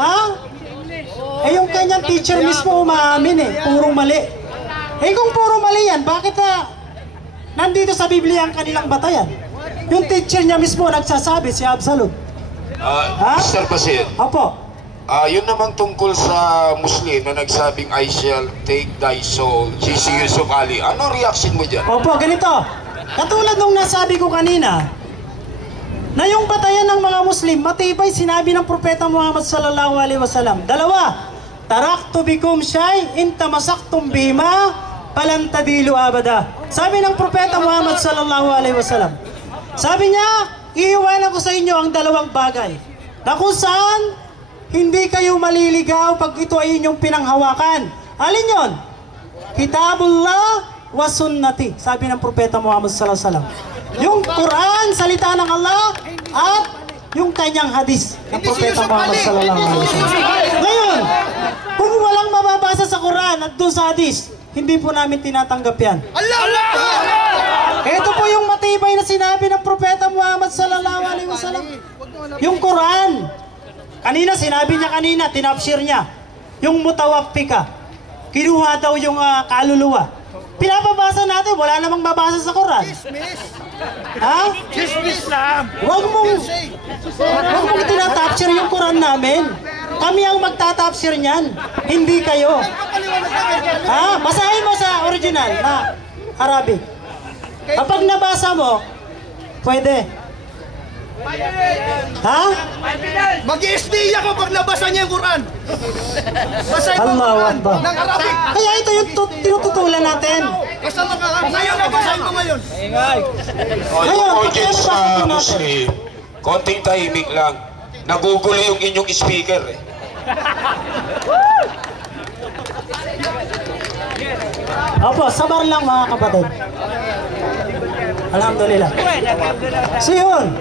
Ha? Eh yung kanyang teacher mismo umaamin eh, purong mali. Eh kung puro mali yan, bakit nandito sa Biblia ang kanilang batayan? Yung teacher niya mismo nagsasabi, si Absalom. Mr. Basil, Opo. yun naman tungkol sa Muslim na nagsabing I shall take thy soul, si Yusuf Ali. Ano reaction mo dyan? Opo, ganito. Katulad nung nasabi ko kanina, na yung batayan ng mga Muslim, matibay, sinabi ng Propeta Muhammad sallallahu alaihi wasallam. Dalawa, taraktu bikum syai in tamasaktum bihima palantadilu abada. Sabi ng Propeta Muhammad sallallahu alaihi wasallam. Sabi niya, iiwanan ko sa inyo ang dalawang bagay na kung saan hindi kayo maliligaw pag ito ay inyong pinanghawakan. Alin yon? Kitabullah wa sunnati. Sabi ng Propeta Muhammad sallallahu alaihi wasallam. Yung Quran, salita ng Allah, at yung kanyang hadis ng Propeta Muhammad sallallahu alaihi wasallam. Ngayon, kung walang mababasa sa Quran at doon sa hadis, hindi po namin tinatanggap yan. Ito po yung matibay na sinabi ng Propeta Muhammad sallallahu alaihi wasallam. Yung Quran, kanina sinabi niya kanina, tinafsir niya, yung mutawaffika, kinuha daw yung kaluluwa. Pinapabasa natin, wala namang mabasa sa Quran. Ha? Huwag mong tinatapsir yung Quran namin. Kami ang magtatapsir niyan, hindi kayo. Ha? Basahin mo sa original na Arabic. Kapag nabasa mo, pwede. Ha? Mag-i-SDI ako pag nabasa niya yung Quran. Basahin mo ang Quran ng Arabic. Kaya ito yung tinututulan natin. Basta ngayon na basahin mo ngayon. Yung audience sa Muslim, konting tahimik lang. Nagugulo yung inyong speaker eh. Opo, sabar lang mga kapatid. Alhamdulillah. So yun,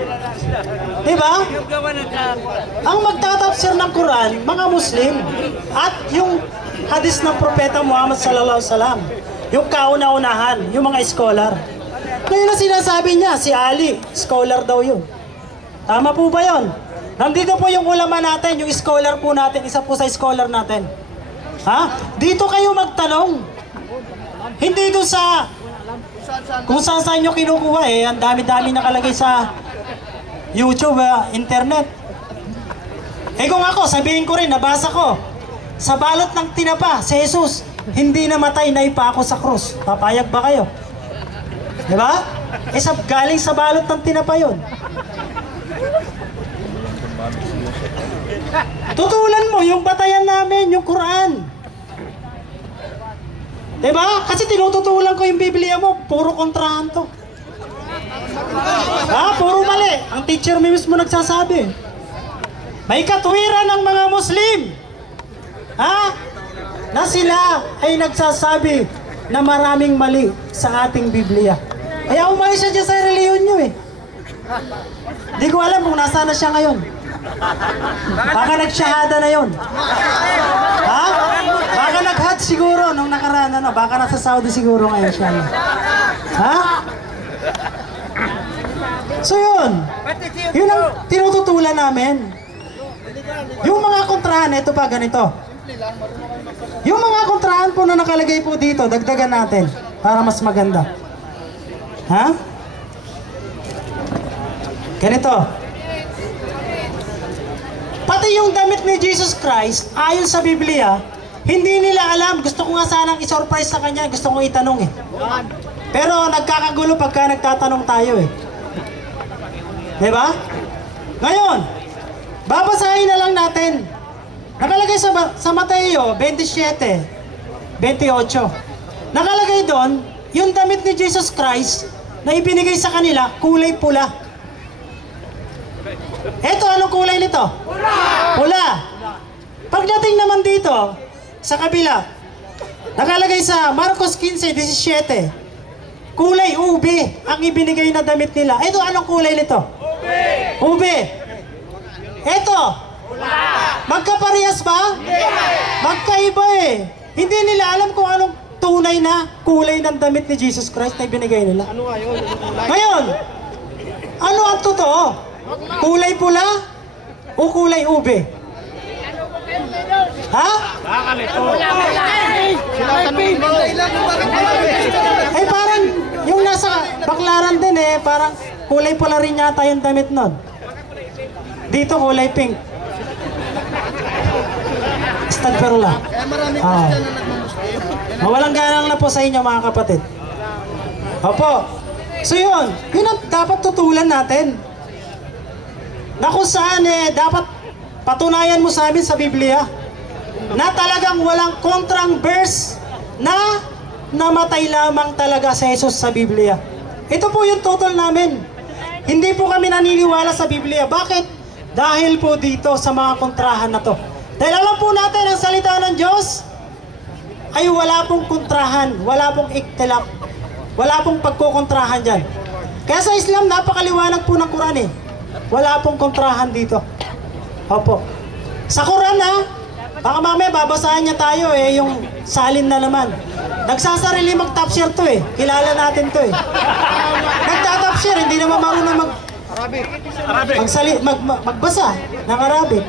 diba? Ang magtatapsir ng Quran, mga Muslim, at yung hadis ng Propeta Muhammad sallallahu alaihi wasallam, yung kauna-unahan, yung mga scholar. Ngayon na sinasabi niya, si Ali, scholar daw yun. Tama po ba yun? Nandito po yung ulama natin, yung scholar po natin, isa po sa scholar natin. Ha? Dito kayo magtanong. Hindi doon sa kung saan nyo kinukuha eh. Ang dami-dami nakalagay sa YouTube, internet. Eh kung ako, sabihin ko rin, nabasa ko, sa balot ng tinapa, si Jesus, hindi namatay, naipako sa krus. Papayag ba kayo? Diba? Eh galing sa balot ng tinapa yun. Tutulan mo yung batayan namin, yung Quran. Diba? Kasi tinututulan ko yung Biblia mo, puro kontrahan to. Ha? Puro mali. Ang teacher mismo nagsasabi. May katwiran ng mga Muslim. Ha? Na sila ay nagsasabi na maraming mali sa ating Biblia. Kaya umalis siya dyan sa reliyon nyo eh. Di ko alam kung nasaan na siya ngayon. Baka nagsyahada na yon. Ha? Baka nag-hajj siguro nung nakaraan na. Baka nasa Saudi siguro ngayon siya. Ha? So yun. Yun ang tinututulan namin. Yung mga kontrahan, ito pa ganito. Yung mga kontrahan po na nakalagay po dito, dagdagan natin para mas maganda. Ha? Ganito. Pati yung damit ni Jesus Christ, ayon sa Biblia, hindi nila alam. Gusto ko nga sanang isurprise sa kanya. Gusto kong itanong eh. Pero nagkakagulo pagka nagtatanong tayo eh. Diba? Ngayon, babasahin na lang natin. Nakalagay sa Mateo 27, 28. Nakalagay doon, yung damit ni Jesus Christ na ibinigay sa kanila, kulay pula. Eto, anong kulay nito? Pula! Pula. Pagdating naman dito, sa kabila, nakalagay sa Marcos 15:17, kulay ube ang ibinigay na damit nila. Eto, anong kulay nito? Ube! Ube. Eto, pula. Magkaparehas ba? Hindi. Magkaiba eh. Hindi nila alam kung anong tunay na kulay ng damit ni Jesus Christ na ibinigay nila. Ano nga yun? Ngayon, ano ang totoo? Kulay pula o kulay ube? Ha? Eh parang yung nasa baklaran din eh, parang kulay pula rin yata yung damit nun. Dito kulay pink. Stagperula. Mawalang ganang na po sa inyo mga kapatid. Opo. So yun ang dapat tutulan natin. Na kung saan dapat patunayan mo sa amin sa Biblia na talagang walang kontrang verse na namatay lamang talaga si Jesus sa Biblia. Ito po yung total namin. Hindi po kami naniniwala sa Biblia. Bakit? Dahil po dito sa mga kontrahan na to. Dahil alam po natin ang salita ng Diyos ay wala pong kontrahan, wala pong iktilap, wala pong pagkukontrahan dyan. Kaya sa Islam, napakaliwanag po ng Quran eh. Wala pong kontrahan dito. Opo. Sa Quran baka mamaya babasahan niya tayo yung salin na naman. Nagsasarili mag-tafsir to Kilala natin to Nagta-tafsir, hindi naman marunong magbasa ng Arabic.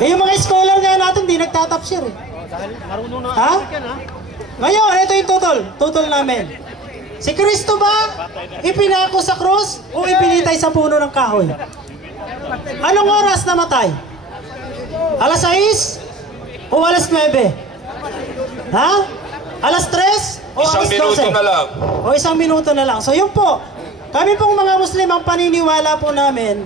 Yung mga scholar nga natin, hindi nagta-tafsir Ha? Ngayon, ito yung total namin. Si Kristo ba ipinako sa krus o ipinitay sa puno ng kahoy? Anong oras namatay? Alas 6 o alas 9? Ha? Alas 3 o alas 12? Isang minuto na lang. O isang minuto na lang. So yun po, kami pong mga Muslim, ang paniniwala po namin,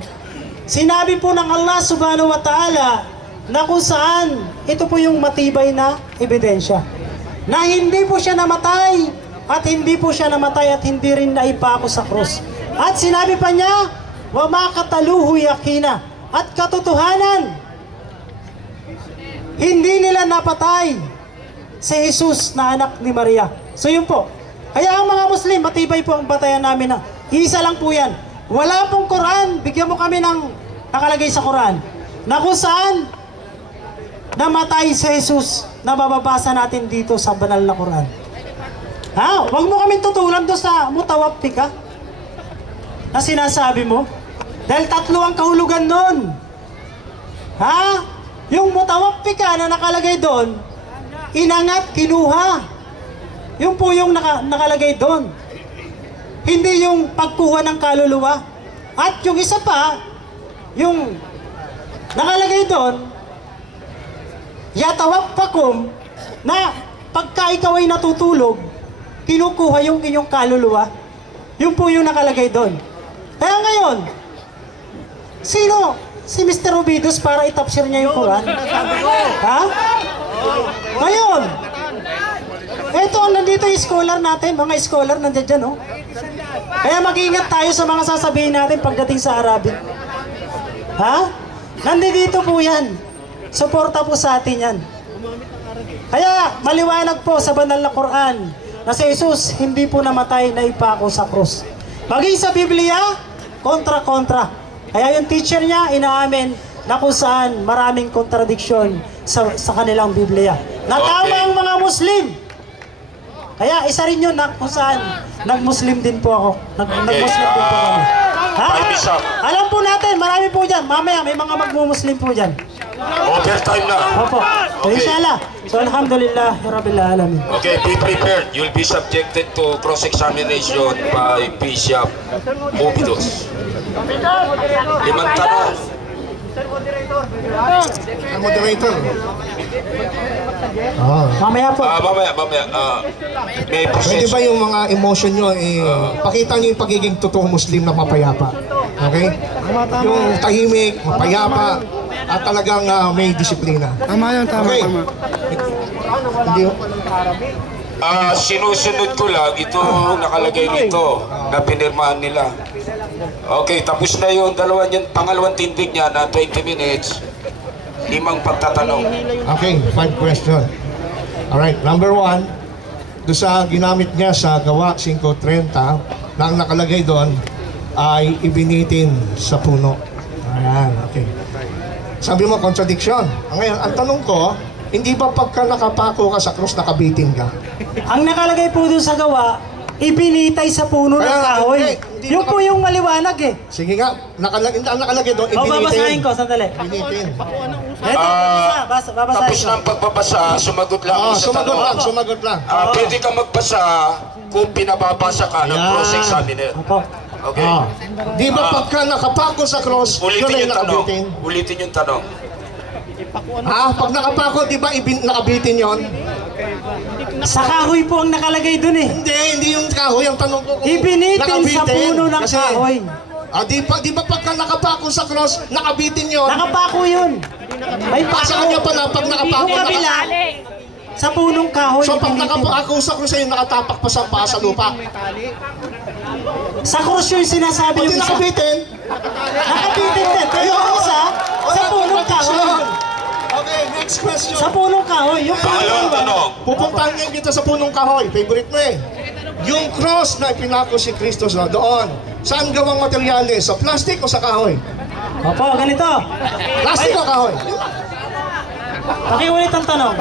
sinabi po ng Allah subhanahu wa ta'ala na kung saan ito po yung matibay na ebidensya. Na hindi po siya namatay at hindi po siya namatay at hindi rin naipako sa krus. At sinabi pa niya, wa ma kataluhu yakina, at katotohanan, hindi nila napatay si Jesus na anak ni Maria. So yun po. Kaya ang mga Muslim, matibay po ang batayan namin na isa lang po yan. Wala pong Quran, bigyan mo kami ng nakalagay sa Quran na kung saan namatay si Jesus na mababasa natin dito sa banal na Quran. Ha? Huwag mo kami tutulan doon sa mutawaffik na sinasabi mo. Dahil 3 ang kahulugan doon. Ha? Yung mutawaffik na nakalagay doon, inangat, kinuha. Yun po yung nakalagay doon. Hindi yung pagkuha ng kaluluwa. At yung isa pa, yung nakalagay doon, yatawaffakum, na pagka ikaw ay natutulog, kinukuha yung inyong kaluluwa. Yun po yung nakalagay doon. Kaya ngayon, sino si Mr. Obidos para itapsir niya yung Quran? Ha? Ngayon, eto, nandito yung scholar natin, mga scholar nandiyan dyan, Kaya mag-ingat tayo sa mga sasabihin natin pagdating sa Arabic. Ha? Nandito po yan. Suporta po sa atin yan. Kaya maliwanag po sa banal na Quran na si Jesus hindi po namatay na ipako sa krus. Maging sa Biblia, kontra-kontra. Kaya yung teacher niya inaamin na kung saan maraming kontradiksyon sa kanilang Biblia. Natama ang mga Muslim. Kaya isa rin yun na kung saan nag-Muslim din po ako. Nag-Muslim din po kami. Ha? Alam po natin, marami po dyan. Mamaya may mga mag-Muslim po dyan. Overtime na. Opo. So, inshallah. So, alhamdulillah, Rabbil Alamin. Okay, be prepared. You'll be subjected to cross-examination by Bishop Obidos. 5 tanong. Ang moderator. Mamaya po. Mamaya. May Pwede process. ba yung mga emotion nyo, pakita nyo yung pagiging totoong Muslim na mapayapa. Okay? Yung tahimik, mapayapa, at talagang may disiplina. Tama yun, tama. Hindi yun. Sinusunod ko lang ito nakalagay dito na pinirmahan nila. Okay, tapos na yung pangalawang tindig niya na 20 minutes. 5 pagtatanong. Okay, 5 question. Alright, number 1, doon sa ginamit niya sa Gawa 5:30, na ang nakalagay doon ay ibinitin sa puno. Ayan, okay. Sabi mo, contradiction. Ngayon, ang tanong ko, hindi ba pagka nakapako ka sa krus, nakabitin ka? Ang nakalagay po doon sa Gawa, ibinitay sa puno ng kahoy. Yung po yung maliwanag Sige nga, ang nakalagay doon, ibinitin. babasahin ko, sandali. Ibinitin. Ito, Babasa Tapos na ang pagbabasa, sumagot lang sa tanong. Sumagot lang. Pwede kang magbasa kung pinababasa ka ng Yan. cross examiner. Opo. Okay. Di ba pagka nakapako sa cross, yun Ulitin ay yung tanong. nakabitin? Ulitin yung tanong. Pag nakapako, di ba nakabitin yon? Sa kahoy po ang nakalagay dun eh. Hindi yung kahoy. Ang tanong ko kung Ibinitin sa nakabitin. puno ng Kasi, kahoy. Di ba pagka nakapako sa cross, nakabitin yon? Nakapako yun. May Sa kanya pala, pag nakapako, Yung kabila, sa punong kahoy. So pag ibinitin. nakapako sa cross, ay nakatapak pa sa paa sa lupa. Sa krus yung sinasabi Pag yung di isa. nakabitin, Nakabitin din. Pero yung isa, sa punong kahoy. Okay, next question. Sa punong kahoy. Yung Pangalawang tanong. Pupuntahan ngayon kita sa punong kahoy. Favorite mo eh. Yung cross na ipinako si Kristo sa doon. Saan gawang materyales? Sa plastic o sa kahoy? Opo, ganito. Plastic o kahoy? Pakiulit ang tanong.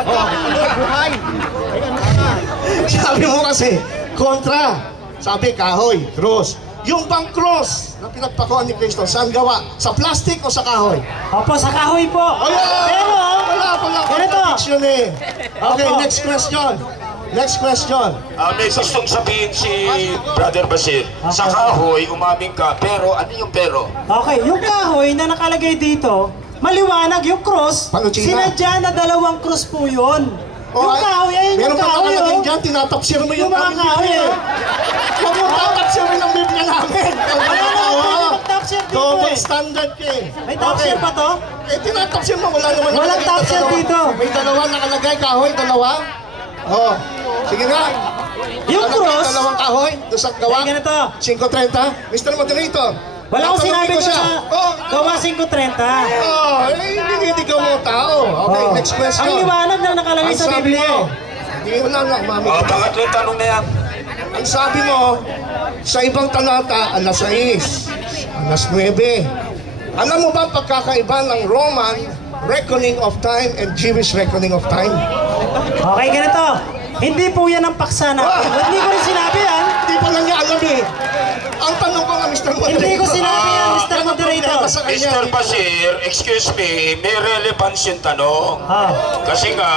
Sabi mo kasi, kontra. Sabi, kahoy, cross. Yung bang cross na pinagpakuan ni Kristo, saan gawa? Sa plastic o sa kahoy? Opo, sa kahoy po. Pero, Wala ganito. contradiction eh. Okay, Opo. next question. Next question. May gustong sabihin si Brother Basir. Sa kahoy, umaming ka. Pero, ano yung pero? Okay, yung kahoy na nakalagay dito, maliwanag yung cross. Paano, China? Sinadya na dalawang cross po yun. Yung ay, kahoy, ayun yung meron pa kahoy. nakalagay Oh. dyan, tinatapsir mo yung Yung mga aming kahoy, Biblia. oh. Huwag mo tatapsirin ang Biblia namin. Wala na ako pwede mag-topshare dito Double eh. standard ka eh. May topshare pa to? Tinatapsir mo, wala naman. Walang nakalagay topshare dalawa. dito. May dalawa nakalagay, kahoy, dalawa. Oh, sige nga. Yung Nakalagay cross, dalawang kahoy, doon sa gawa. ay ganito. 5.30. Mr. Moderator. Wala akong sinabi ko sa Oh, gawa 5.30. Nililigaw mo tao. Okay, Oh. next question. Ang liwanag na nakalagay Ang sa sabi Biblia. mo, hindi wala na, mami. Pangatlong tanong na yan. Ang sabi mo, sa ibang talata, alas 6, alas 9. Alam mo ba ang pagkakaiba ng Roman reckoning of time and Jewish reckoning of time? Okay, ganito. Hindi po yan ang paksa na. Hindi ko rin sinabi yan. Hindi pa lang niya alam eh. Ang tanong ko nga, Mr. Moderator. Hindi ko sinabi yan, Mr. Ano Moderator. problema sa kanya? Mr. Basir, excuse me, may relevance yung tanong. Ah. Kasi nga,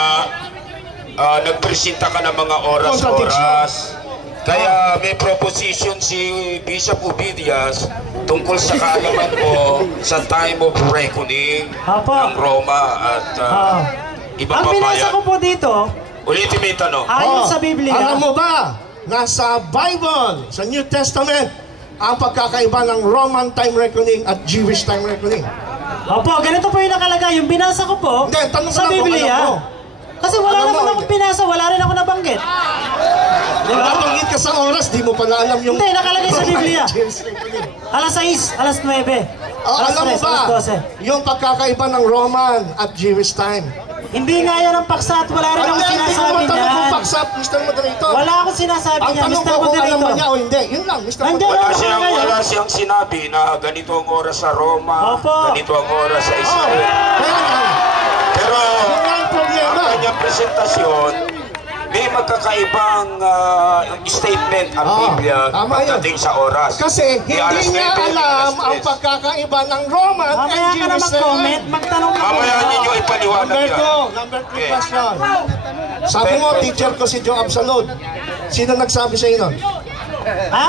nagpresenta ka ng mga oras-oras. Kaya may proposition si Bishop Ovidius tungkol sa kaalaman mo sa time of reckoning Apo. ng Roma at ibang Ang binasa babayan. ko po dito, Ulitin mo yung tanong. ayon sa Biblia. Alam mo ba, nasa Bible, sa New Testament, ang pagkakaiba ng Roman time reckoning at Jewish time reckoning. Opo, ganito po yung nakalagay. Yung binasa ko po Hindi, tanong ko sa lang kung Biblia. alam mo. Kasi wala Alam naman mo, akong binasa, wala rin ako nabanggit. Di ba? Nabanggit ka sa oras, di mo pala alam yung... Hindi, nakalagay sa Biblia. Jewish reckoning. Alas 6, alas 9. Alas Alam mo 3, ba, alas 12. yung pagkakaiba ng Roman at Jewish time. Hindi nga yan ang paksa at wala rin akong Hindi ko sinasabi matanong kung niyan. paksap, Mr. Moderator. Wala akong sinasabi Ang niya, tanong Mr. ko kung alam ba Moderator. niya o hindi. Yun lang, Mr. Nandiyan Moderator. ako. Wala siyang sinabi na ganito ang oras sa Roma, Opo. ganito ang oras sa Oh, Israel. kaya lang. Pero Yun nga ang problema. ang kanyang presentasyon, may magkakaibang statement ang Biblia tama yun. pagdating sa oras. Kasi Di alas hindi niya 9, alam alas ang 3. pagkakaiba ng Roman Mamaya and ka na Jewish mag-comment, magtanong ka Mamaya muna. ninyo ipaliwanag Number yan. 2, number 3 question. Sabi mo, teacher ko si Joe Absolute. Sino nagsabi sa inyo? Ha?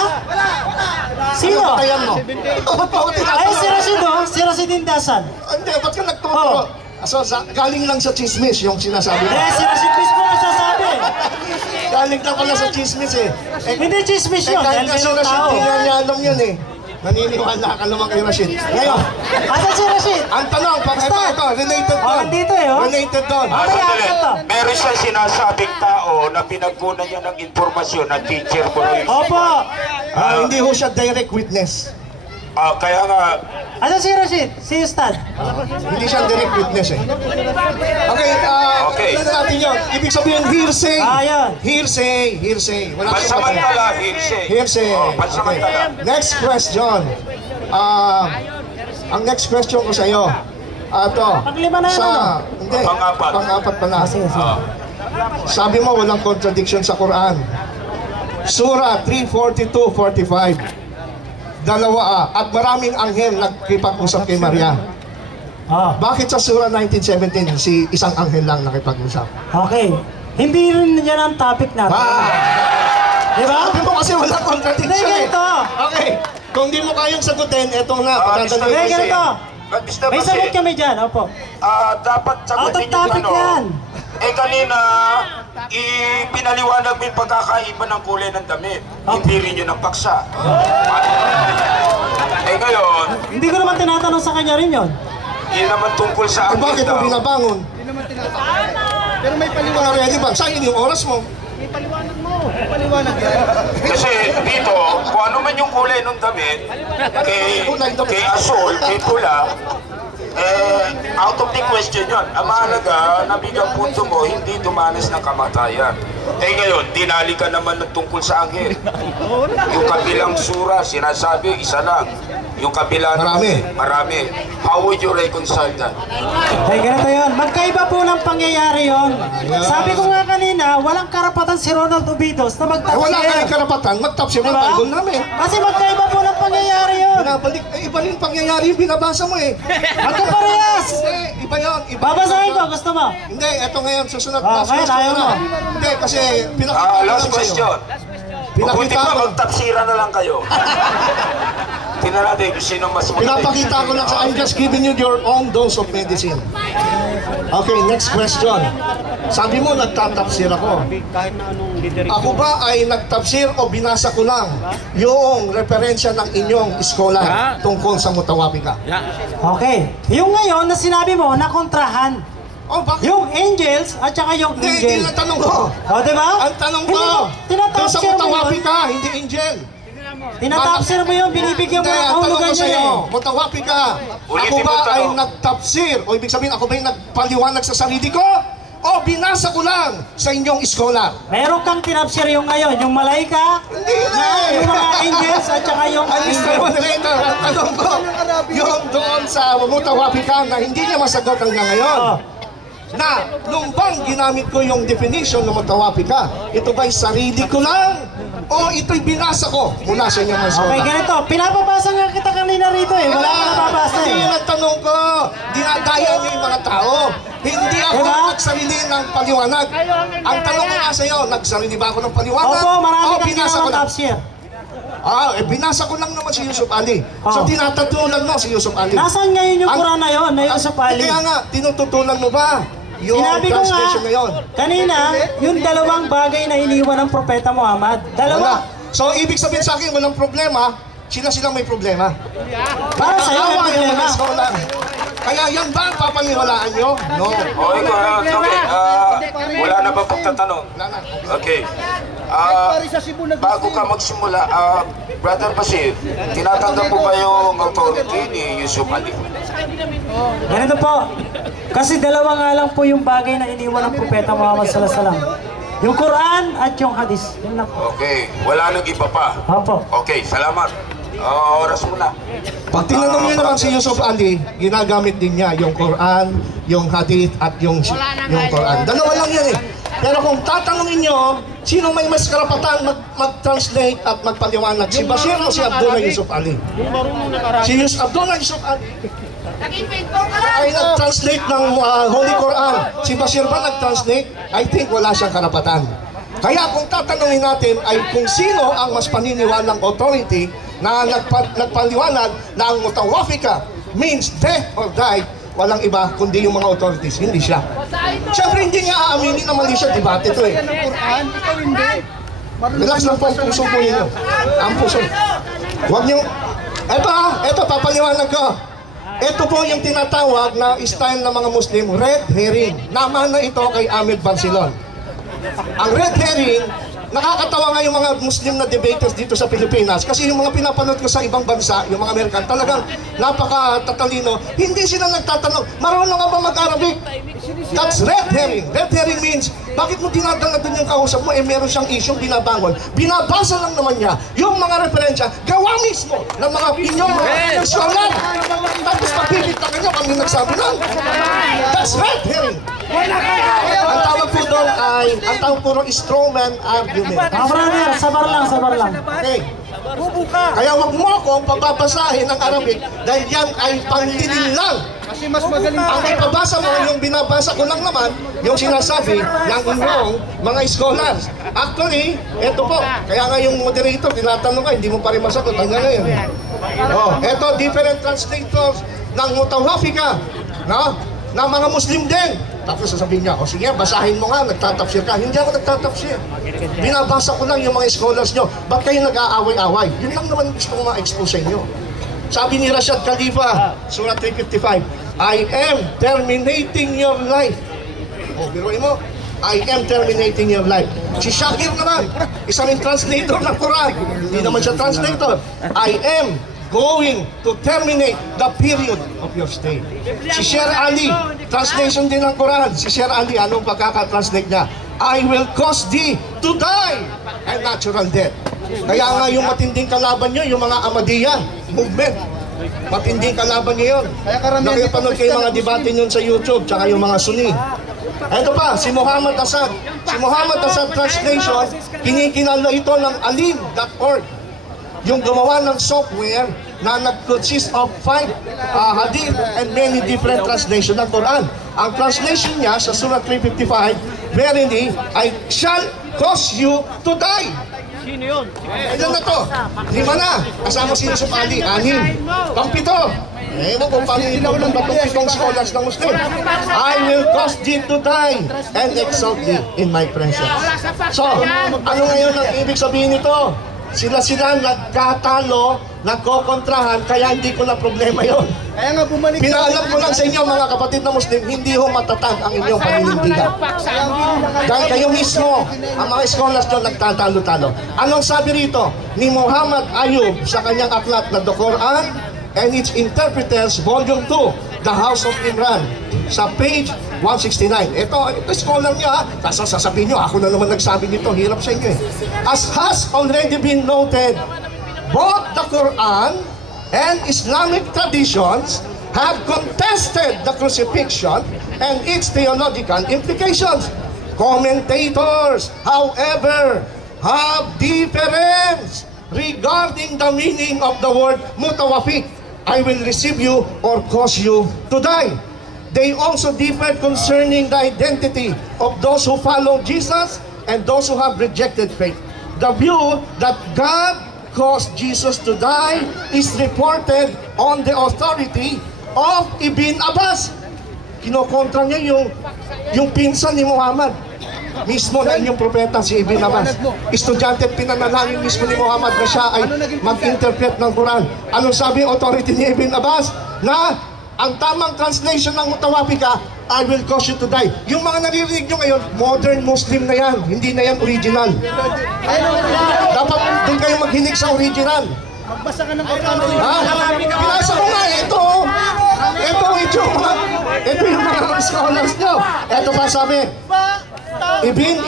Sino? Ano batayan mo? Ba't mo ako Ay, tinatanong? si Rashid, oh. Si Rashid Indasan. Hindi, ba't ka nagtuturo? Oh. So, galing lang sa chismis yung sinasabi mo. Eh, si Rashid mismo nagsasabi. Galing lang pala sa chismis eh. Hindi chismis yun, Kahit dahil nga si mayroong Rashid, tao. hindi nga niya alam yun eh. Naniniwala ka naman kay Rashid. Ngayon, Asan si Rashid? ang tanong, ito, related Oh, doon. nandito eh, oh. Related doon. Mamaya Sandali. ka to. Meron siyang sinasabing tao na pinagkunan niya ng informasyon na teacher ko na yun. Opo. Hindi ho siya direct witness. Kaya nga, Asan si Rashid? Si Ustad. Hindi siya direct witness eh. Okay, Okay. ano natin yun? Ibig sabihin, hearsay. Yun. Hearsay. Wala siyang pansamantala, hearsay. Hearsay. Pansamantala. Okay. Next question. Ang next question ko sa iyo. Ito. Paglima na yan, ano? Hindi. Pang-apat. Pang-apat pala. Sige, sige. Sabi mo, walang contradiction sa Quran. Surah 3:42-45. Dalawa at maraming anghel nagkipag-usap kay Maria. Bakit sa Surah 19:17 si isang anghel lang nakipag-usap? Okay. Hindi rin yan ang topic natin. Di ba? Sabi mo kasi wala contradiction Hindi, ganito. Okay. Kung di mo kayang sagutin, eto na. Hindi, ganito. May sagot kami dyan, opo. Dapat Out of sagutin yung topic yan. kanina, pinaliwanag mo yung pagkakaiba ng kulay ng damit. Hindi rin yun ang paksa. Ngayon, Hindi ko naman tinatanong sa kanya rin yun. yun naman tungkol sa akin. Bakit mo binabangon? Pero may paliwanag. Mga ready ba? Sayang yung oras mo. May paliwanag mo. May paliwanag yan. Kasi dito, kung ano man yung kulay ng damit, kay asul, kay pula, out of the question yun. Ang mahalaga, nabigang punto mo, hindi dumanas ng kamatayan. Ngayon, dinali ka naman ng tungkol sa anghel. Yung kabilang sura, sinasabi, isa lang. Yung kabila marami. How would you reconcile that? Ganito yun. Magkaiba po ng pangyayari yun. Sabi ko nga kanina, walang karapatan si Ronald Ubidos na magtapsir. Wala kayong karapatan, magtapsir ng Bible namin. Kasi magkaiba po ng pangyayari yun. Binabalik, iba rin pangyayari yung binabasa mo eh. Magkaparehas. Hindi, iba yun. Babasahin ko, gusto mo? Hindi, eto ngayon, susunod. Kaya ayaw mo. Hindi, kasi pinakita ko Last lang question. sa'yo. Mabuti Pinakita pa, ko. magtapsira na lang kayo. Tingnan natin kung sino mas magaling. Pinapakita ko lang sa I'm just giving you your own dose of medicine. Okay, next question. Sabi mo, nagtatapsir ako. Ako ba ay nagtapsir o binasa ko lang yung referensya ng inyong eskola tungkol sa Mutawapika? Okay. Yung ngayon na sinabi mo, nakontrahan. Oh, bakit? Yung angels at saka yung Hindi angel. na tanong ko. O, diba? Ang tanong ko, doon sa Tinatapsir mo yun. Mutawapika, hindi angel. Tinatapsir mo yun, binibigyan mo Hindi, ng ang tanong kahulugan ko niya sa'yo, eh. Mutawapika, ako Ulitin ba mo ay tanong. nagtapsir? O ibig sabihin, ako ba ay nagpaliwanag sa sarili ko? O binasa ko lang sa inyong eskola? Meron kang tinapsir yung ngayon, yung malaika, Hindi na na, eh. yung mga angels at saka yung Alis na angel. mo later. Ang tanong ko, yung doon sa Mutawapika na hindi niya masagot hanggang ngayon. Na, nung bang ginamit ko yung definition ng Mutawapika, ito ba'y sarili ko lang? O ito'y binasa ko mula sa inyong eskola? Okay, ganito. Pinapabasa nga kita kanina rito eh. Wala ka nababasa Hindi eh. yun ang tanong ko. Dinadaya niyo yung mga tao. Hindi ako Diba? nagsarili ng paliwanag. Ang tanong ko nga sa'yo, nagsarili ba ako ng paliwanag? Opo, marami O kang binasa ko ginawang lang? tapsir. Binasa ko lang naman si Yusuf Ali. So tinatatulan mo si Yusuf Ali. Nasaan ngayon yung Ang- Quran na yun, na Yusuf Ali? Kaya nga, tinututulan mo ba yung Sinabi ko nga, translation na yun? kanina, yung dalawang bagay na iniwan ng Propeta Muhammad. Wala. Dalawa. So ibig sabihin sa akin, walang problema, sila may problema. Para sa'yo may Awa yung problema. mga eskola. Kaya yan ba ang papaniwalaan nyo? No. Okay, wala na ba pagtatanong? Wala na. Okay. Pare sa Cebu Bago ka magsimula, Brother Basir, tinatanggap mo ba yung authority ni Yusuf Ali? Ganito po. Kasi dalawa nga lang po yung bagay na iniwan ng Propeta Muhammad sallallahu alaihi wasallam. Yung Quran at yung Hadith. Yun lang po. Okay, wala nang iba pa. Opo. Okay, salamat. Oras mo na. Pag tinanong niyo naman si Yusuf Ali, ginagamit din niya yung Quran, yung Hadith, at yung Quran. Dalawa lang yan eh. Pero kung tatanungin niyo, sino may mas karapatan mag-translate at magpaliwanag? Si Bashir o si Abdullah Yusuf Ali? Si Abdullah Yusuf Ali ay nag-translate ng Holy Quran. Si Bashir ba nag-translate? I think wala siyang karapatan. Kaya kung tatanungin natin ay kung sino ang mas paniniwalang authority na nagpaliwanag na ang Mutawafika means death or die, walang iba kundi yung mga authorities, hindi siya. Siyempre hindi niya aaminin na mali siya, debate ito eh. Quran, ikaw hindi. Relax lang po ang puso po ninyo. Ang puso. Huwag niyo. Eto, papaliwanag ko. Ito po yung tinatawag na style ng mga Muslim, red herring. Naman na ito kay Ahmed Barcelon. Ang red herring, nakakatawa nga yung mga Muslim na debaters dito sa Pilipinas kasi yung mga pinapanood ko sa ibang bansa, yung mga Amerikan, talagang napaka-tatalino. Hindi sila nagtatanong, marunong nga ba mag-Arabic? That's red herring. Red herring means, bakit mo dinadala doon yung kausap mo, meron siyang issue, binabangon. Binabasa lang naman niya yung mga referensya, gawa mismo ng mga inyong personal. Tapos pagbibigta ka niya, kami nagsabi lang. That's red herring. Ang tawag po doon ay, ang tawag po doon is strawman argument. Brother, sabar lang. Okay. Kaya wag mo akong pababasahin ng Arabic dahil yan ay panlilin lang Kasi mas magaling Ang ipabasa mo, yung binabasa ko lang naman, yung sinasabi ng inyong mga scholars. Actually, eto po, kaya nga yung moderator, tinatanong ka, hindi mo pa rin masagot. Hanggang ngayon. Oh, eto, different translators ng Mutawafika, no? Na mga Muslim din. Tapos sasabihin niya, o sige, basahin mo nga, nagtatapsir ka. Hindi ako nagtatapsir. Binabasa ko lang yung mga scholars nyo. Ba't kayo nag-aaway-away? Yun lang naman gusto ko ma-expose sa inyo. Sabi ni Rashad Khalifa, Surah 355, I am terminating your life. O, biruin mo, I am terminating your life. Si Shakir naman, isang translator ng Quran. Hindi naman siya translator. I am going to terminate the period of your stay. Si Sher Ali, translation din ng Quran. Si Sher Ali, anong pagkaka-translate niya? I will cause thee to die a natural death. Kaya nga yung matinding kalaban nyo, yung mga Ahmadiyya movement, matinding kalaban nyo yun. Nakipanood kayo mga debate nyo sa YouTube, tsaka yung mga Sunni. Ito pa, si Muhammad Asad. Si Muhammad Asad translation, kinikinala ito ng alim.org. Yung gumawa ng software na nag-consist of 5 hadith and many different translation ng Quran. Ang translation niya sa Surah 355, verily, I shall cause you to die. Sino yun? Ilan na to? 5 na. Kasama sino sa pali? 6. Pang-7. Ewan kung paano itong batong scholars ng Muslim. I will cause thee to die and exalt thee in my presence. So, ano ngayon ang ibig sabihin nito? Sila nagkatalo, nagkokontrahan, kaya hindi ko na problema yon. Kaya nga bumalik. Pinaalam ko lang sa inyo mga kapatid na Muslim, hindi ho matatag ang inyong paninindigan. Dahil kayo mismo, ang mga scholars doon nagtatalo-talo. Anong sabi rito? Ni Muhammad Ayub sa kanyang aklat na The Quran and its Interpreters, Volume 2, The House of Imran, sa page 169. Ito scholar niya, tapos sasabihin niyo, ako na naman nagsabi nito, hirap sa inyo eh. As has already been noted, both the Quran and Islamic traditions have contested the crucifixion and its theological implications. Commentators, however, have difference regarding the meaning of the word mutawafik. I will receive you or cause you to die. They also differ concerning the identity of those who follow Jesus and those who have rejected faith. The view that God caused Jesus to die is reported on the authority of Ibn Abbas. Kinokontra niya yung pinsan ni Muhammad. Mismo na inyong propeta si Ibn Abbas. Estudyante at pinanalangin mismo ni Muhammad na siya ay mag-interpret ng Quran. Anong sabi ang authority ni Ibn Abbas? Na ang tamang translation ng Mutawafika, I will cause you to die. Yung mga naririnig nyo ngayon, modern Muslim na yan. Hindi na yan original. Dapat doon kayo maghinig sa original. Magbasa ka ng Quran. Pinasa ko nga, ito yung mga scholars nyo. Ito pa sabi, Ibn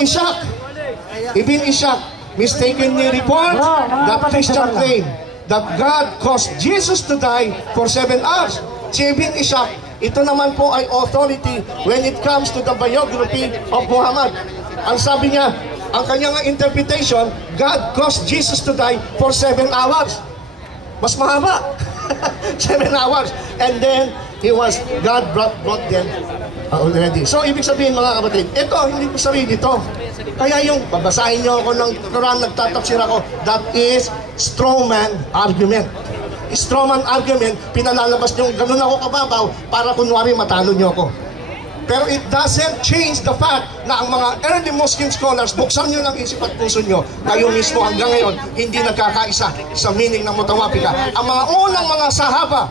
Ishaq mistakenly report that Christian claim that God caused Jesus to die for 7 hours. Si Ibn Ishaq, ito naman po ay authority when it comes to the biography of Muhammad. Ang sabi niya, ang kanyang interpretation, God caused Jesus to die for 7 hours. Mas mahaba. 7 hours. And then, God brought them already. So, ibig sabihin mga kapatid, ito, hindi ko sarili ito. Kaya yung, babasahin niyo ako ng Quran, nagtatapsir ako, that is strawman argument. Strawman argument, pinalalabas niyo, ganun ako kababaw, para kunwari matalo niyo ako. Pero it doesn't change the fact na ang mga early Muslim scholars, buksan nyo ng isip at puso nyo, kayo mismo hanggang ngayon, hindi nagkakaisa sa meaning ng Mutawafika. Ang mga unang mga sahaba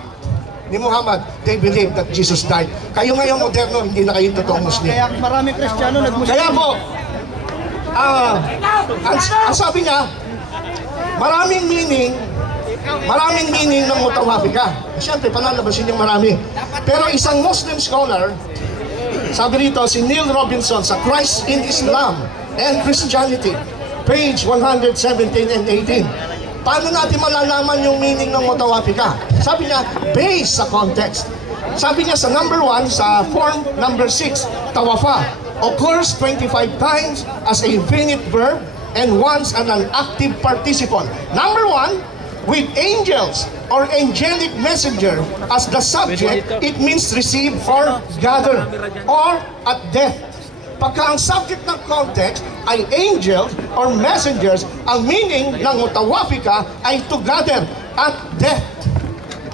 ni Muhammad, they believe that Jesus died. Kayo ngayon moderno, hindi na kayo totoong Muslim. Kaya maraming Kristiyano nag-Muslim. Kaya po, ang sabi niya, maraming meaning ng Mutawafika. Siyempre, panalabasin yung marami. Pero isang Muslim scholar, sabi rito, si Neil Robinson sa Christ in Islam and Christianity, page 117 and 18. Paano natin malalaman yung meaning ng Mutawafika? Sabi niya, based sa context. Sabi niya sa number 1, sa form number 6, tawafa, occurs 25 times as a infinite verb and once as an active participle. Number 1, with angels or angelic messenger as the subject, it means receive or gather or at death. Pagka ang subject ng context ay angels or messengers, ang meaning ng mutawafika ay to gather at death.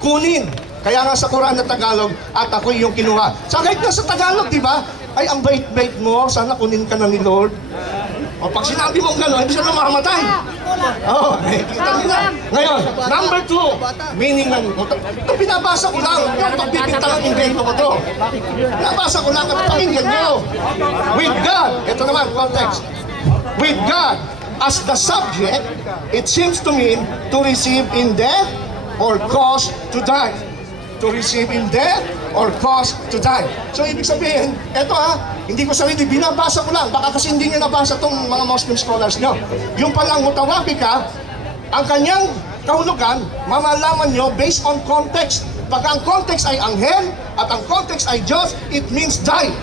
Kunin. Kaya nga sa Quran na Tagalog, at ako yung kinuha. Sa kahit nga sa Tagalog, di ba? Ay, ang bait-bait mo, sana kunin ka na ni Lord. O pag sinabi mong gano'n, hindi siya namamatay. Oo, kita nila. Ngayon, number 2, meaning ng, ito pinabasa ko lang, yung pagpipinta ng invento ko to. Pinabasa ko lang at pakinggan nyo. With God, ito naman, context. With God, as the subject, it seems to mean to receive in death or cause to die. To receive in death or cause to die. So ibig sabihin, eto hindi ko sarili, binabasa ko lang. Baka kasi hindi nyo nabasa itong mga Muslim scholars nyo. Yung palang mutawafika, ang kanyang kahulugan, mamalaman nyo based on context. Pag ang context ay anghel at ang context ay Diyos, it means die.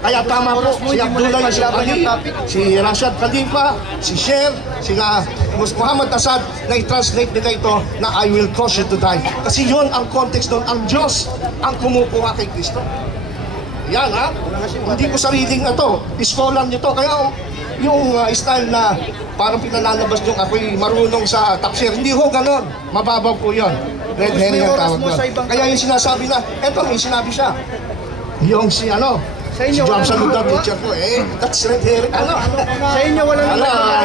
Kaya tama po, si Abdullah Yusuf Ali, si Rashad Khalifa, si Sher, sila Muhammad Asad, na i-translate nila ito na I will cause you to die. Kasi yun ang context doon, ang Diyos ang kumukuha kay Kristo. Yan hindi ko sariling na to, scholar nyo to. Kaya yung style na parang pinalalabas yung ako'y marunong sa tafsir, hindi ho ganon, mababaw po yun. Red herring ang tawag doon. Kaya yung sinasabi na, eto may sinabi siya, yung si si Job sa lugar teacher ko, that's red herring. Sa inyo wala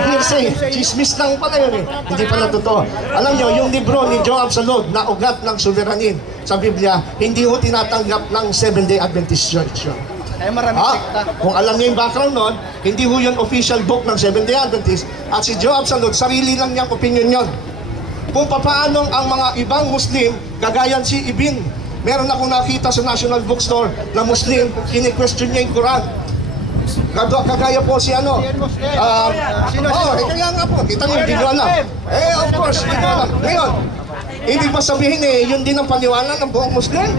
Hearsay, chismis lang pala yun hindi pala totoo. Alam nyo, yung libro ni Joab Salud na Ugat ng Suliranin sa Biblia, hindi ho tinatanggap ng Seventh-day Adventist Church yun. Ay maraming sekta. Kung alam niyo yung background nun, hindi ho yun official book ng Seventh-day Adventist. At si Joab Salud, sarili lang niyang opinion yun. Kung papaano ang mga ibang Muslim, kagayan si Ibn, meron akong nakita sa National Bookstore na Muslim, kini-question niya yung Quran. Kagaya po si kaya nga po, kita niyo, hindi nyo alam. Of course, hindi nyo alam. Ngayon, ibig ba sabihin yun din ang paniwala ng buong Muslim?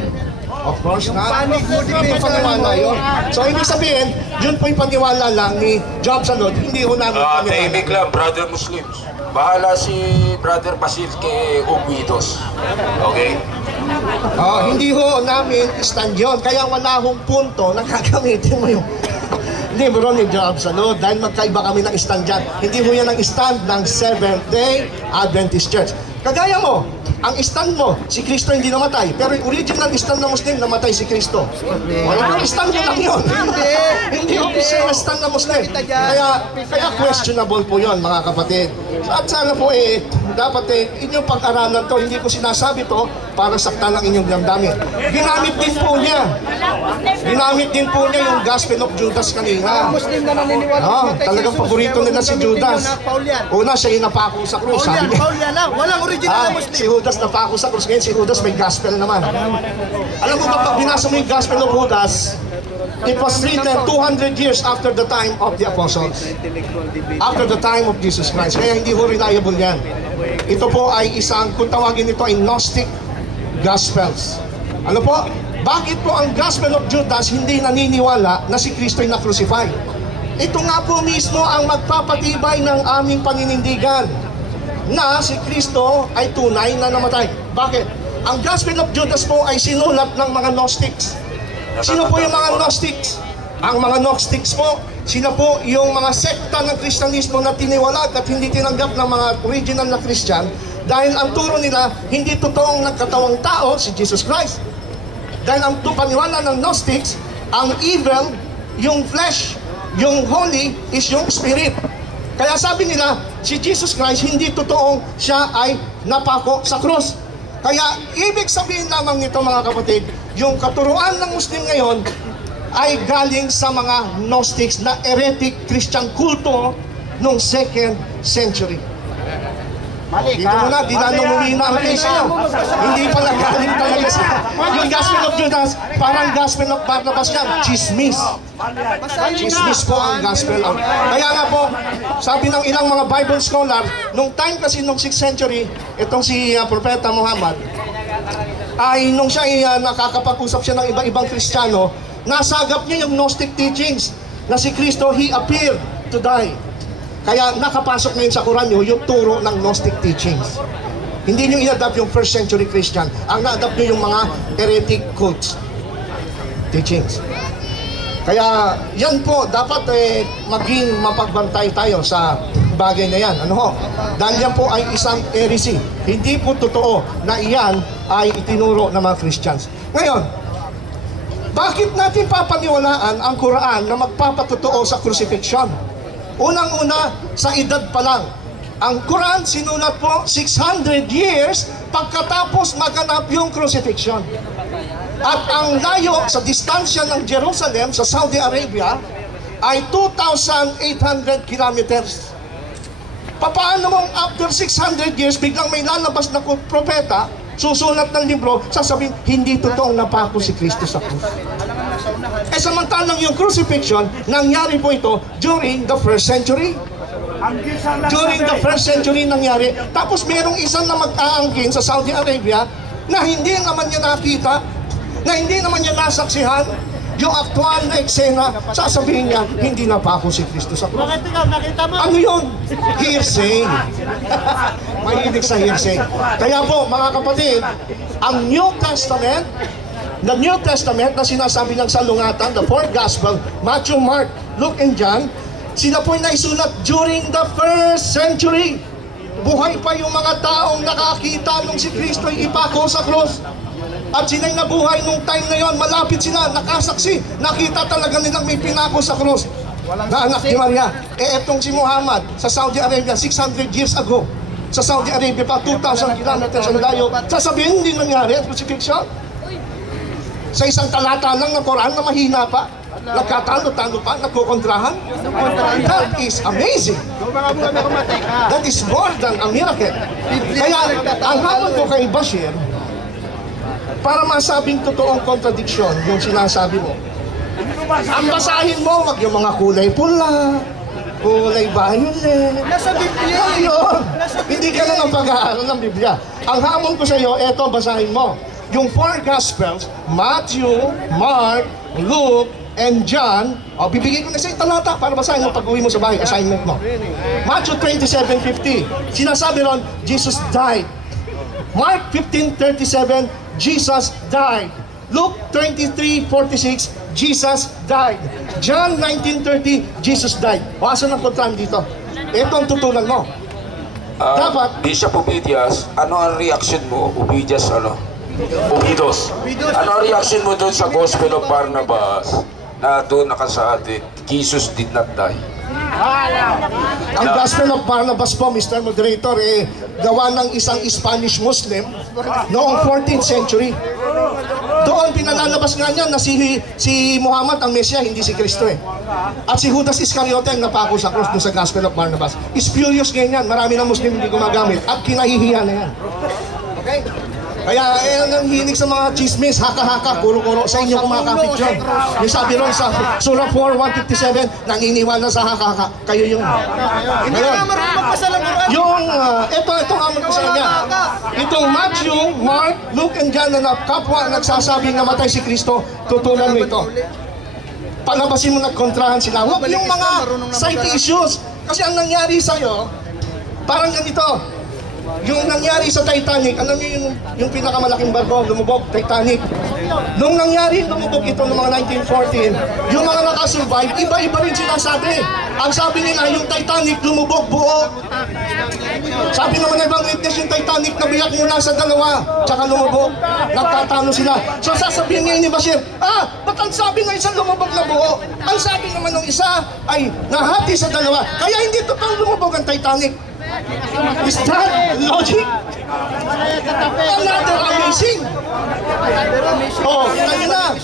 Of course not. Hindi paniwala yun. So, ibig sabihin, yun po yung paniwala lang ni Job Salud, hindi ho namin paniwala. Tahimik lang, brother Muslims. Bahala si Brother Basil kay Uguidos. Okay? Hindi ho namin stand yun. Kaya wala hong punto na gagamitin mo yung libro ni Joab Salud dahil magkaiba kami ng stand dyan. Hindi ho yan ang stand ng Seventh-day Adventist Church. Kagaya mo, ang stand mo, si Kristo hindi namatay. Pero yung original stand ng Muslim, namatay si Kristo. Walang stand mo lang yun. Hindi official na stand ng Muslim. Kaya questionable po yun, mga kapatid. At sana po dapat inyong pag-aralan to. Hindi ko sinasabi to para saktan ang inyong damdamin. Ginamit din po niya. Ginamit din po niya yung Gospel of Judas kanina. Muslim na naniniwala. Talagang paborito nila si Judas. Una, siya yung napako sa krus. Paul yan lang. Walang original na Muslim. Si Judas napako sa krus. Ngayon si Judas may gospel naman. Alam mo ba, pag binasa mo yung Gospel of Judas, it was written 200 years after the time of the apostles. After the time of Jesus Christ. Kaya hindi ho reliable yan. Ito po ay isang, kung tawagin ito ay Gnostic Gospels. Ano po? Bakit po ang Gospel of Judas hindi naniniwala na si Kristo ay na-crucify? Ito nga po mismo ang magpapatibay ng aming paninindigan na si Kristo ay tunay na namatay. Bakit? Ang Gospel of Judas po ay sinulat ng mga Gnostics. Sino po yung mga Gnostics? Ang mga Gnostics po, sila po yung mga sekta ng Kristyanismo na tiniwalag at hindi tinanggap ng mga original na Christian dahil ang turo nila, hindi totoong nagkatawang tao, si Jesus Christ. Dahil ang paniwala ng Gnostics, ang evil, yung flesh, yung holy, is yung spirit. Kaya sabi nila, si Jesus Christ, hindi totoong siya ay napako sa krus. Kaya ibig sabihin lamang nito, mga kapatid, yung katuruan ng Muslim ngayon ay galing sa mga Gnostics na heretic Christian kulto noong 2nd century. Dito mo na, di na numumina ang case nyo. Hindi pala galing talaga sa yung Gospel of Judas, parang Gospel of Barnabas yan, chismis. Chismis po ang Gospel of. Kaya nga po, sabi ng ilang mga Bible scholar, nung time kasi nung 6th century, itong si Propeta Muhammad, ay nung siya nakakapag-usap siya ng iba-ibang Kristiyano, nasagap niya yung Gnostic teachings na si Kristo, He appeared to die. Kaya nakapasok ngayon sa Quran yung turo ng Gnostic teachings. Hindi nyo in-adapt yung first century Christian. Ang na-adapt nyo yung mga heretic cults, teachings. Kaya yan po, dapat maging mapagbantay tayo sa bagay na yan. Ano ho? Dahil yan po ay isang heresy. Hindi po totoo na iyan ay itinuro ng mga Christians. Ngayon, bakit natin papaniwalaan ang Quran na magpapatotoo sa crucifixion? Unang-una, sa edad pa lang. Ang Quran sinulat po 600 years pagkatapos maganap yung crucifixion. At ang layo sa distansya ng Jerusalem sa Saudi Arabia ay 2,800 kilometers. Paano mong after 600 years biglang may lalabas na propeta, susulat ng libro, sasabihin, hindi totoong napako si Kristo sa krus. Samantalang yung crucifixion, nangyari po ito during the first century. During the first century nangyari. Tapos merong isang na mag-aangkin sa Saudi Arabia na hindi naman niya nakita, na hindi naman niya nasaksihan yung aktual na eksena, sasabihin niya, hindi na pa ako si Kristo sa krus. Nakita mo? Ano yun? Hearsay. Mahilig sa hearsay. Kaya po, mga kapatid, ang New Testament, the New Testament na sinasabi ng salungatan, the fourth gospel, Matthew, Mark, Luke, and John, sila po'y naisulat during the first century. Buhay pa yung mga taong nakakita nung si Kristo ay ipako sa krus. At sila'y nabuhay nung time na yon, malapit sila, nakasaksi, nakita talaga nilang may pinako sa krus na anak ni Maria. Etong si Muhammad sa Saudi Arabia 600 years ago, sa Saudi Arabia pa 2,000 kilometers ang layo, sasabihin hindi nangyari ang crucifixion. Sa isang talata lang ng Quran na mahina pa, nagkatalo-talo pa, nagkukontrahan. That is amazing. That is more than a miracle. Kaya ang hamon ko kay Bashir, para masabing totoong kontradiksyon yung sinasabi mo, ang basahin mo, wag yung mga kulay pula, kulay violet. Nasa Biblia. Ayun. Hindi ka lang ang pag-aaral ng Biblia. Ang hamon ko sa iyo, eto, basahin mo. Yung four Gospels, Matthew, Mark, Luke, and John, bibigay ko na sa talata para basahin mo pag-uwi mo sa bahay, assignment mo. Matthew 27:50, sinasabi ron, Jesus died. Mark 15:37, Jesus died. Luke 23:46, Jesus died. John 19:30, Jesus died. Asan ang kontrahan dito? Ito ang tutulan mo. Dapat, Bishop Ovidius, ano ang reaction mo? Ovidius, Ovidos. Ano ang reaction mo doon sa Gospel of Barnabas na doon nakasabi, Jesus did not die? ang Gospel of Barnabas po, Mr. Moderator, gawa ng isang Spanish Muslim noong 14th century. Doon pinalalabas nga niya na si Muhammad ang Mesya, hindi si Kristo At si Judas Iscariote ang napako sa cross doon sa Gospel of Barnabas. Spurious ganyan, marami ng Muslim hindi gumagamit at kinahihiya na yan. Okay? Kaya ang hinig sa mga chismis, haka-haka, kuro-kuro, sa inyo kumakapit yun. Yung sabi ron sa Surah 4:157, nanginiwala sa haka-haka, kayo yun. Hindi ka marunong magpasa ng Quran. Yung, ito hamon ko sa kanya. Itong Matthew, Mark, Luke, and John na kapwa nagsasabing namatay si Kristo, tutulan mo ito. Palabasin mo nagkontrahan sila. Huwag yung mga side issues. Kasi ang nangyari sa'yo, parang ganito. Yung nangyari sa Titanic, alam niyo yung pinakamalaking barko, lumubog, Titanic. Nung nangyari, lumubog ito noong mga 1914, yung mga nakasurvive, iba-iba rin sinasabi. Ang sabi nila, yung Titanic lumubog buo. Sabi naman ng ibang witness, yung Titanic nabiyak muna sa dalawa, tsaka lumubog. Nagtatalo sila. So sasabihin niya ni Bashir, ba't ang sabi ng isang lumubog na buo? Ang sabi naman ng isa ay nahati sa dalawa. Kaya hindi totoong lumubog ang Titanic. Is that logic? Another amazing. Tayo na.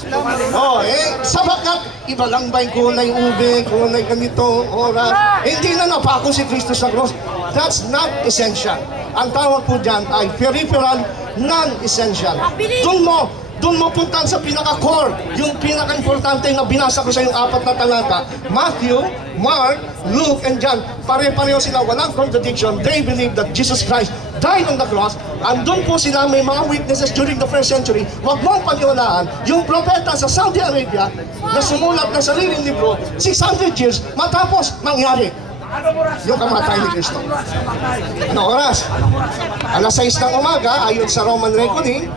Sabakat, iba lang ba yung kulay ube, kulay ganito, oras. Hindi na napako si Kristo sa cross. That's not essential. Ang tawag po dyan ay peripheral, non-essential. Doon mo puntahan sa pinaka-core, yung pinaka-importante na binasa ko sa yung 4 na talata. Matthew, Mark, Luke, and John, pare-pareho sila, walang contradiction. They believe that Jesus Christ died on the cross. Andun po sila, may mga witnesses during the first century. Huwag mong paniwalaan, yung propeta sa Saudi Arabia na sumulat ng sariling libro, 600 years matapos mangyari. yung kamatay ni Kristo. Ano oras? Alas 6 ng umaga, ayon sa Roman reckoning.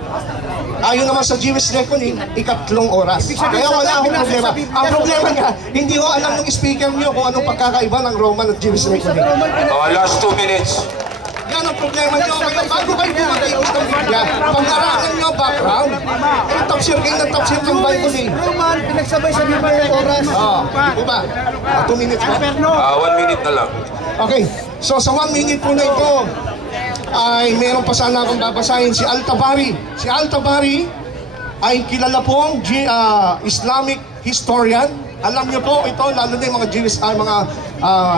Ayon naman sa Jewish reckoning, 3 oras. Kaya wala akong problema. Ang problema niya, hindi ko alam ng speaker niyo kung anong pagkakaiba ng Roman at Jewish reckoning. Last 2 minutes. Yan ang problema niyo. Kaya bago kayo pumatayos ng Biblia, pag-aralan niyo ang background. Tafsir kayo ng tafsir ng Bible eh. Roman, pinagsabay sa Biblia ng oras. Di ba? 2 minutes ba? 1 minute na lang. Okay, so sa 1 minute po na ito, ay meron pa sana akong babasahin si Al-Tabari. Si Al-Tabari ay kilala pong Islamic historian. Alam niyo po ito, lalo na yung mga Jewish, mga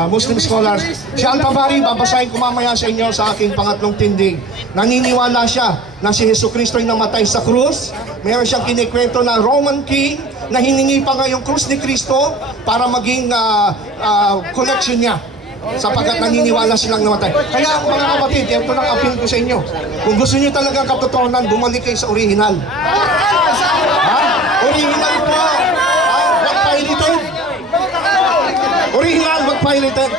Muslim scholars. Si Al-Tabari, babasahin ko mamaya sa inyo sa aking pangatlong tindig. Naniniwala siya na si Jesucristo ay namatay sa krus. Meron siyang kinikwento na Roman king na hiningi pa nga yung krus ni Kristo para maging collection niya, sapagkat naniniwala silang namatay. Kaya mga kapatid, ito lang appeal ko sa inyo. Kung gusto niyo talagang katotohanan, bumalik kayo sa original. Ha? Original po. Wag pirated. Original, wag pirated.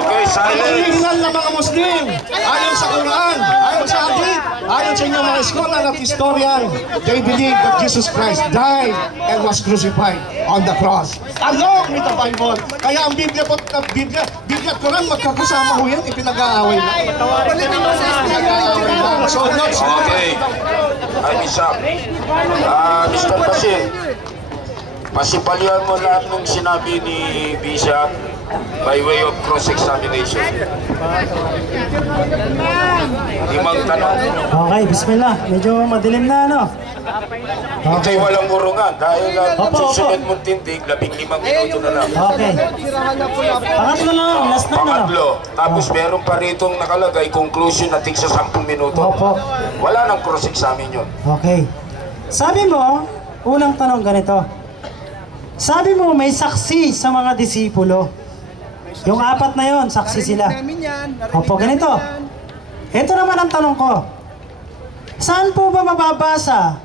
Okay, silence. Original na mga Muslim. Ayon sa Quran, ayon sa Hadith, ayon sa inyong mga scholar at historian, they believe that Jesus Christ died and was crucified on the cross, along with the Bible. Kaya ang Biblia at Quran, magkakasama ho yan, ipinag-aaway na. Pinag-aaway na. So, not Okay. I'm Isaac. Mr. Bashir, pasipalihan mo lahat ng sinabi ni Bishop by way of cross-examination. 5 tanong. Okay, bismillah. Medyo madilim na, ano? Hindi walang urungan dahil ang Opo, susunod mong tindig, 15 minuto na lang. Okay. Pangatlo na lang, last na, ano? Pangatlo. Tapos meron pa ritong nakalagay, conclusion na tig sa 10 minuto. Opo. Wala nang cross-examine yun. Okay. Sabi mo, unang tanong ganito. Sabi mo, may saksi sa mga disipulo. Yung 4 na yon, saksi sila. Opo, ganito. Ito naman ang tanong ko. Saan po ba mababasa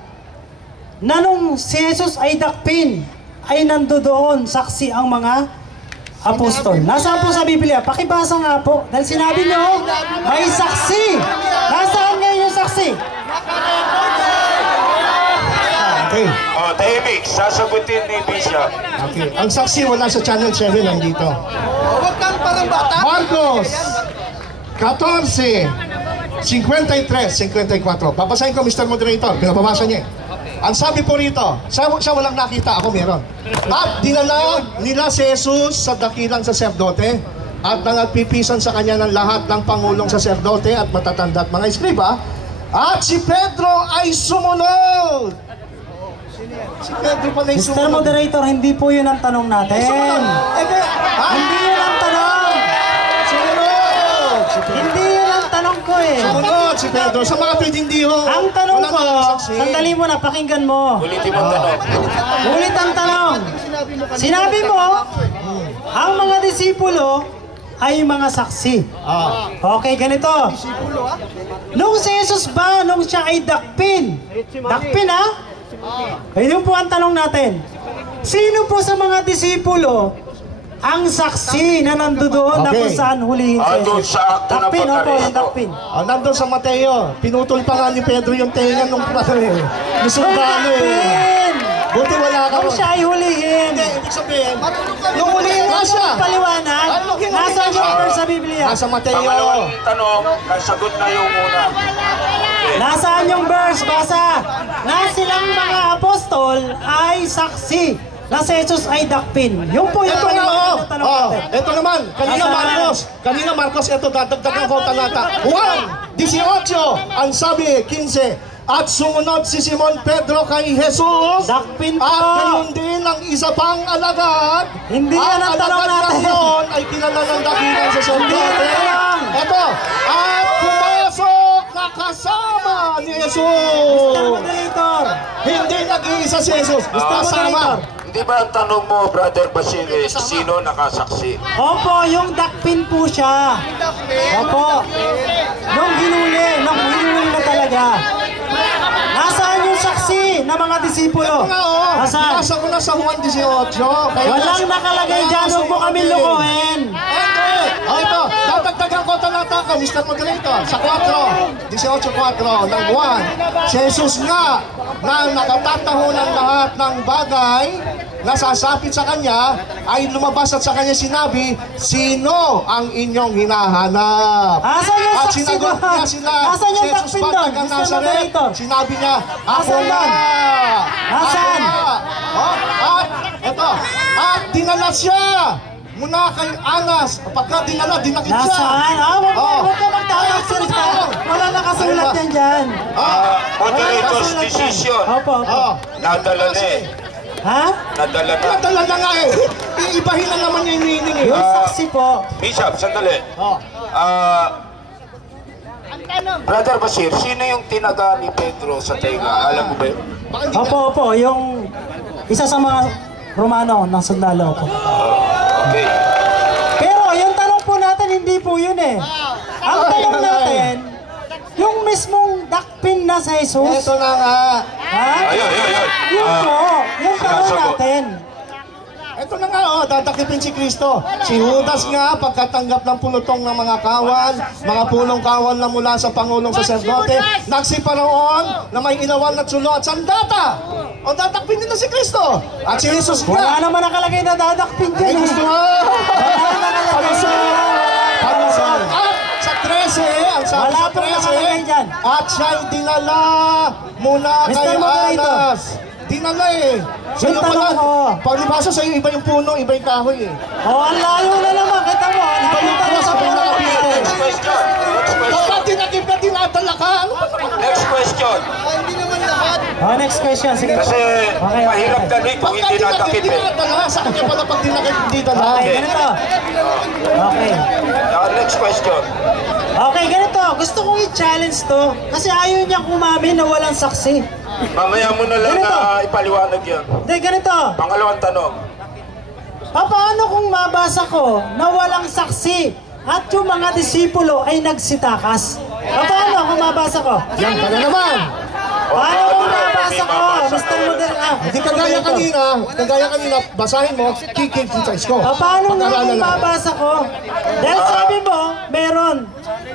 na nung si Jesus ay dakpin, ay nandoon saksi ang mga apostol? Nasaan po sa Biblia? Pakibasa nga po. Dahil sinabi nyo, may saksi. Nasaan ngayon yung saksi? Okay. Tahimik, sasagutin ni Bishop. Okay. Ang saksi wala sa Channel 7, nandito. Huwag kang parang bata. Marcos 14, 53, 54. Babasahin ko, Mr. Moderator. Pinababasa niya. Ang sabi po rito, siya walang nakita, ako meron. At dinala nila si Jesus sa dakilang saserdote at nagpipisan sa kanya ng lahat ng pangulong saserdote at matatanda at mga eskriba. At si Pedro ay sumunod. Si Pedro pala yung Mr. sumunod. Moderator, hindi po yun ang tanong natin. Hindi yun ang tanong. Sumunod! Si Pedro. Hindi yun ang tanong ko eh. Sumunod si Pedro. Sa mga hindi ho. Ang tanong Wala ko, nang saksi. sandali mo na, pakinggan mo. Ulitin mo ang tanong. Ulit ang tanong. Sinabi mo, ang mga disipulo ay mga saksi. Okay, ganito. Nung si Jesus ba, nung siya ay dakpin? Dakpin ha? Ayun po ang tanong natin. Sino po sa mga disipulo ang saksi na nandoon na kung saan hulihin si Doon Jesus? sa akto ng Dakpin, opo, yung pag-aresto. dakpin. Nandun sa Mateo. Pinutol pa nga ni Pedro yung tenga nung sundalo eh. Dakpin! Buti wala ka Kung ron. siya ay hulihin. Hindi, ibig sabihin, nung hulihin nga siya. Paliwanag, nasaan yung verse sa Biblia? Nasa Mateo. Pangalawang tanong, nasagot na yung una. Nasaan yung verse? Basa! Na silang mga apostol ay saksi na si Jesus ay dakpin. Yung po yung Ito nga, paliwanag na tanong natin. ito naman, kanina Marcos, ito dadagdagan ko talata. 1:18, ang sabi, 15, at sumunod si Simon Pedro kay Jesus. Dakpin po. At gayon din ang isa pang alagad. Hindi yan ang tanong alagad natin. na yun ay kilala ng dakilang sa Hindi yan ang tanong. Ito, at pumasok na kasama ni Mr. Jesus. Moderator! Hindi nag-iisa si Jesus. Mr. Kasama. Moderator! Hindi ba ang tanong mo, Brother Basiles, sino nakasaksi? Opo, yung dakpin po siya. Opo. Nung hinuli na talaga. Nasaan yung saksi ng mga disipulo. Nga oh, Asan? nasa ko na sa Juan 18. Kaya Walang nakalagay dyan, huwag mo kami lukuhin. Hindi! O ito, dadagdagan ko talata ko, Mr. Moderator, sa 4, 18.4 ng Juan. Si Jesus nga na nakatataho ng lahat ng bagay na sasapit sa Kanya, ay lumabas at sa Kanya sinabi, sino ang inyong hinahanap? Asan yung At saksi sinagot doon? niya sila, Asan yung si Jesus takpin doon, Patagang Mr. Nazaret, Moderator? sinabi niya, ako Asan na! yan? Ako Asan? na! Oh, at dinala siya muna kay Anas. Pagka dinala, dinakit siya. Nasaan? Huwag ka magtataksalita. Wala nakasulat yan dyan. Moderator's decision. Opo. Nadala na eh. Ha? Nadala na. Nadala na nga eh. Iibahin na naman yung meaning eh. Yung saksi po. Bishop, sandali. Oh. Brother Basir, sino yung tinaga ni Pedro sa taiga? Alam mo ba yun? Baka hindi ka- Opo. Yung isa sa mga Romano ng sundalo po. Okay. Pero yung tanong po natin, hindi po yun eh. Ang tanong natin, yung mismong dakpin na sa Jesus, Ito na nga. ha? Ayun. Yun po, yung tanong sinasagot. natin. Ito na nga oh, dadakipin si Kristo. Si Judas nga, pagkatanggap ng pulutong ng mga kawan, mga punong kawan na mula sa Pangulong Saserdote, nagsiparoon na may inawan na tsulo at sandata. O dadakpin nila si Kristo. At si Jesus Wala nga. naman nakalagay na dadakpin Ay, dyan gusto eh. nga. Wala nakalagay Palusot. At sa 13, ang sabi Wala sa pong nakalagay 13, dyan. at siya'y dinala muna Mr. kay Moderator. Anas. Dinala eh. Sa'yo Yung tanong pala, ko. paglibasa sa'yo, iba yung puno, iba yung kahoy eh. Ang layo na naman, kita mo. Iba yung Nakita mo cross, sa iba yung mga nakapito. Next question. Kapag tinagip na dinadala ka, ano ba naman? Next question. Hindi naman lahat. Next question. Sige. Kasi mahirap dali kung Pagka hindi tinagip, natakip eh. dinadala, sa kanya pala pag tinagip, hindi dala. Okay, ganito. Okay. Next question. Okay, ganito. Gusto kong i-challenge to. Kasi ayaw niyang umamin na walang saksi. Mamaya mo na lang Ganito. na ipaliwanag yan. Hindi, ganito. Pangalawang tanong. Paano kung mabasa ko na walang saksi at yung mga disipulo ay nagsitakas? Paano kung mabasa ko? Yan ka na naman. Paano kung mabasa ko? Mr. Moderator. Hindi kagaya kanina, basahin mo, kikip sa isko. Paano nga Pag-aralan kung lang. mabasa ko? Dahil sabi mo, meron.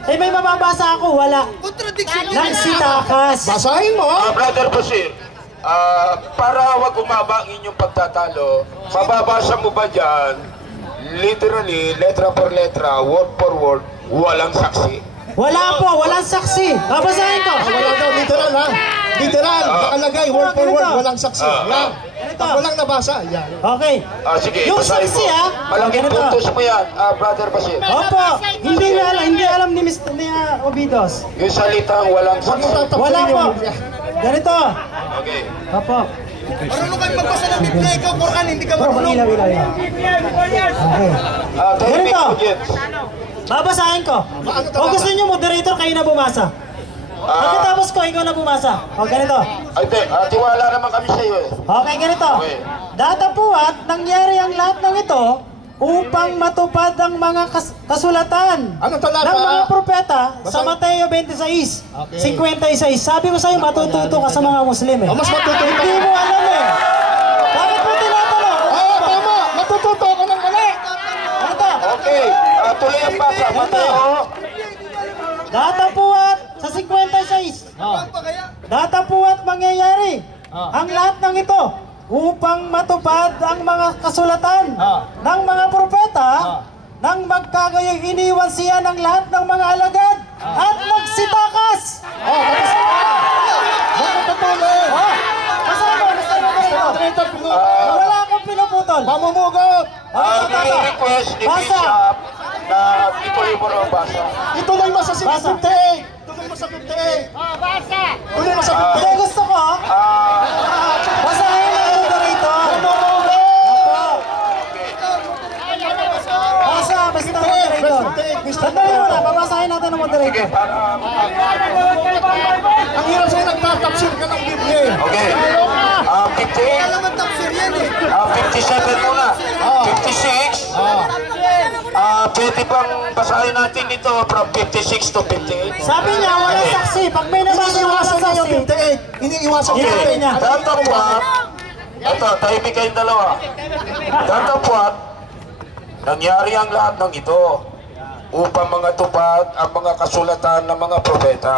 Eh may mababasa ako, wala. Contradiction yun. Nagsitakas. Basahin mo. Brother Basir, para wag umaba ang inyong pagtatalo, mababasa mo ba dyan, literally, letra por letra, word for word, walang saksi? Wala po, walang saksi. Babasahin ko. Wala daw, literal ha. Literal, nakalagay, word for word, walang saksi. Yan. Pag walang nabasa, yan. Okay. Sige, Yung basahin saksi mo. ha. Malaking Ganito. puntos mo yan, Brother Basir. Opo, hindi alam ni Mr. ni Obidos. Yung salitang walang Huwag mo saksi. tatapulin Wala po. yung... Ganito. Okay. Opo. Marunong kayo magbasa ng Biblia, ikaw, Quran, hindi ka Bro, marunong. ilaw. Okay. 10 Ganito. audience. Babasahin ko. O gusto niyo moderator, kayo na bumasa. Pagkatapos ko, ikaw na bumasa. O ganito. Ay, tiwala naman kami sa iyo eh. Okay, ganito. Okay. Datapuat, nangyari ang lahat ng ito upang matupad ang mga kasulatan Anong talata? ng mga propeta sa Basta- Mateo 26, Okay. 56. Sabi ko sa'yo, matututo ka sa mga Muslim eh. Mas matututo Hindi mo alam eh. Bakit mo tinatanong? Oo, tama. Matututo ako ng mali. Ito. Okay, tuloy ang basa. Mateo. Datapuat sa 56. Datapuat mangyayari ang lahat ng ito upang matupad ang mga kasulatan ng mga propeta nang magkagayoy iniwan siya ng lahat ng mga alagad at nagsitakas. Bakit patuloy? Kasama, Mr. Moderator. Wala akong pinuputol. Pamumugot. Request ni Basa. Bishop na ituloy mo raw basa. Ituloy mo sa Basa. 58. Tuloy mo sa 58. Tuloy mo sa 58. Hindi gusto ko. Basahin ang moderator. Basa, basta ang moderator. Sandali mo na, babasahin natin ang moderator. Ang hirap sa'yo, nagtatapsir ka ng Biblia. Okay. 58. Alam ang tafsir yan eh. 57 muna. 56. Pwede bang basahin natin ito from 56 to 58? Sabi niya, wala saksi. Pag may nabasa yung wala saksi, 58. Iniiwasan ko. Sinabi niya. Datapwat, ito, tahimik kayong dalawa. Datapwat, nangyari ang lahat ng ito upang mga tupad ang mga kasulatan ng mga propeta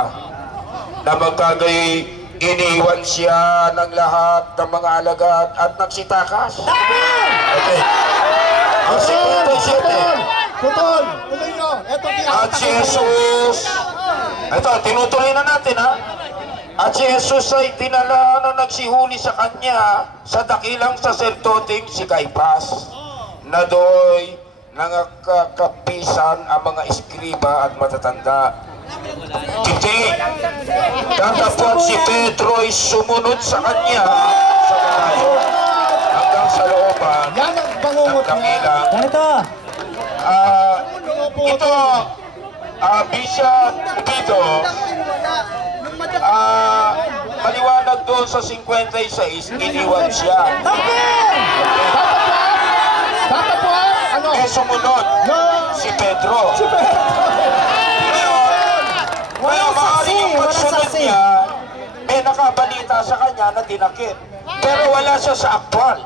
na magkagay iniwan siya ng lahat ng mga alagad at nagsitakas. Okay. Ang segundo 7. Putol! Tuloy nyo! Ito At si Jesus, ito, tinutuloy na natin ha. At si Jesus ay tinala na nagsihuli sa kanya sa dakilang saserdoteng si Caiphas, na do'y nangakapisan ang mga eskriba at matatanda. Hindi. Datapwat si Pedro ay sumunod sa kanya sa malayo hanggang sa looban Yan ang ng bangungot niya. dakilang. Ganito. Ito, Bishop Tito, maliwanag doon sa 56, iniwan siya. Datapwat! Ano? Eh, sumunod si Pedro. Ngayon, maaari yung pagsunod niya, may nakabalita sa kanya na dinakip. Pero wala siya sa aktwal.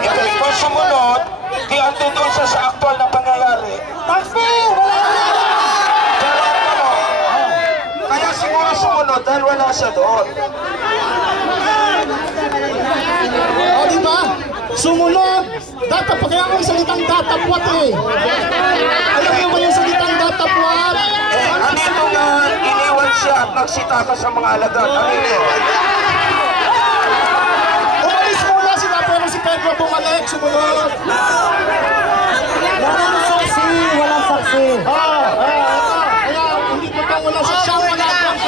Ito, kung sumunod, di ando doon siya sa aktwal na pangyayari. Pero ano, kaya siguro sumunod dahil wala siya doon. O, diba? Sumunod! Datapwat! Kaya ang salitang datapwat eh! Alam niyo ba yung salitang datapwat? Andito nga, iniwan siya at nagsitaka sa mga alagad. Ano yun? Umalis muna sila pero si Pedro bumalik, sumunod! Walang saksi. Walang saksi. Kaya hindi ko pang wala sa siyang wala lang.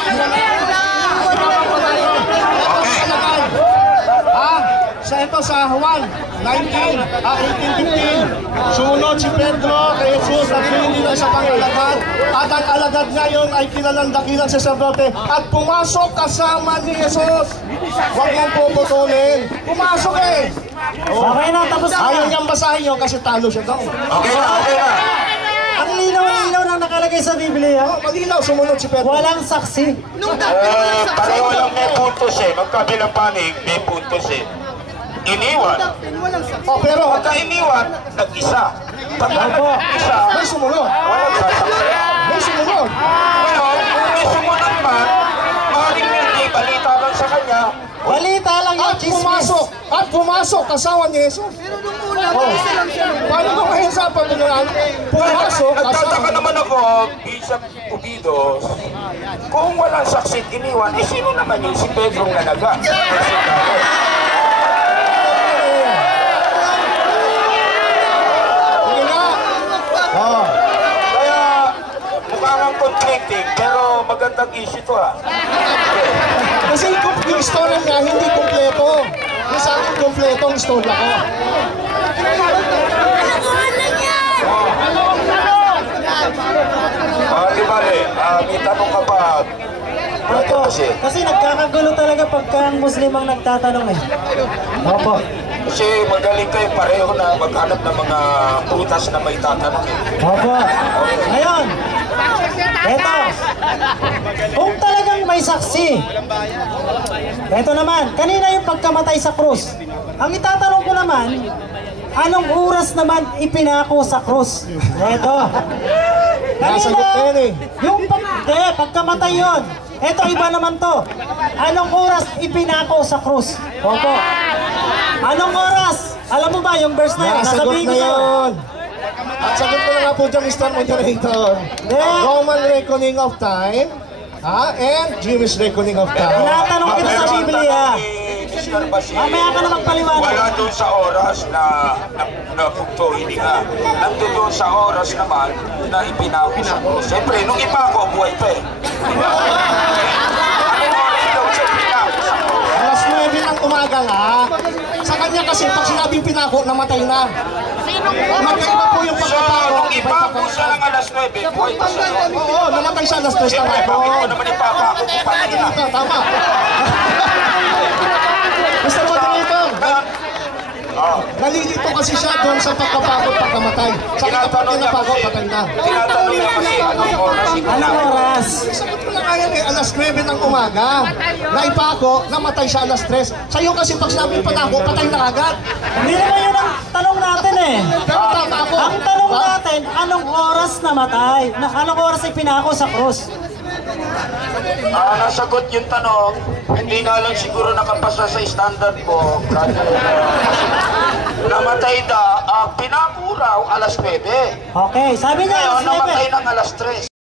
Sa ito sa Juan 18:15, sumunod si Pedro kay Jesus at hindi na sa pangalagad at ang alagad ngayon ay kilalang dakilang saserdote at pumasok kasama ni Jesus. Huwag mong puputulin. Pumasok eh! Okay na, tapos na. Ayaw niyang basahin yun kasi talo siya daw. Okay na, okay na. Ang linaw-linaw na nakalagay sa Biblia. Malinaw, sumunod si Pedro. Walang saksi. Pareho lang may puntos eh. Magkabilang panig, may puntos eh. Iniwan. Oh, pero Pagka iniwan, nag-isa. Pagka Opo. nag-isa, may sumunod. walang sasaksi. May sumunod. Ngayon, kung may sumunod man, maaaring may balita lang sa kanya. Balita lang yung chismis. At pumasok kasama ni Jesus. Pero nung una, mag-isa lang siya. Paano ko mahisapan mo na pumasok Nagtataka kasama? naman ako, Bishop Ubidos, kung walang saksi at iniwan, eh sino naman yun? Si Pedro nanaga. Sige nga. Oh. Kaya mukha kang conflicting, pero magandang issue to ha. Kasi yung istorya niya hindi kompleto. Yung sa akin kompleto ang istorya ko. Di bale, may tanong ka pa. Brother Opo. kasi. Kasi nagkakagulo talaga pagka ang Muslim ang nagtatanong eh. Opo. Kasi magaling kayo pareho na maghanap ng mga prutas na may tatanong eh. Opo. Ngayon, eto. Kung talagang may saksi, eto naman, kanina yung pagkamatay sa krus. Ang itatanong ko naman, anong oras naman ipinako sa krus? Eto. Nasagot na yan eh. Yung pagkamatay yun. Eto, iba naman to. Anong oras ipinako sa krus? Opo. Anong oras? Alam mo ba yung verse na yun? Nasagot Nasabihin na ko sa'yo. yun. At sagot ko na nga po dyan, Mr. Moderator. Yeah. Roman reckoning of time, and Jewish reckoning of time. Tinatanong kita sa Biblia. Mamaya ka na magpaliwanag. Wala doon sa oras na pugto, hindi nga. Nandun doon sa oras naman na ipinako sa krus. Siyempre, nung ipako, buhay pa eh. Anong oras daw siya pinako sa krus? Alas 9 ng umaga nga. Sa kanya kasi, pag sinabing pinako, namatay na. Magkaiba po yung So, pagkapako. nung ipako siya ng alas 9, buhay pa siya. Oo, namatay siya alas 3 ng Siyempre, bakit hapon. mo naman ipapako kung paano na? Tama. Mr. Moderator, Nalilito kasi siya doon sa pagkapagod pagkamatay. Sa kapag napagod, patay na. Tinatanong niya kasi anong oras Anong oras? Sagot ko lang kaya eh, alas 9 ng umaga. Naipako, namatay siya alas 3. Sa'yo kasi pag sinabi patako, patay na agad. Hindi naman yun ang tanong natin eh. Pero tama ako. Ang tanong Ha? natin, anong oras namatay? Anong oras ay pinako sa krus? nasagot yung tanong, hindi nga lang siguro nakapasa sa standard mo. Namatay pinakuraw alas 9. Okay, sabi niya Ngayon, alas 9. namatay ng alas 3.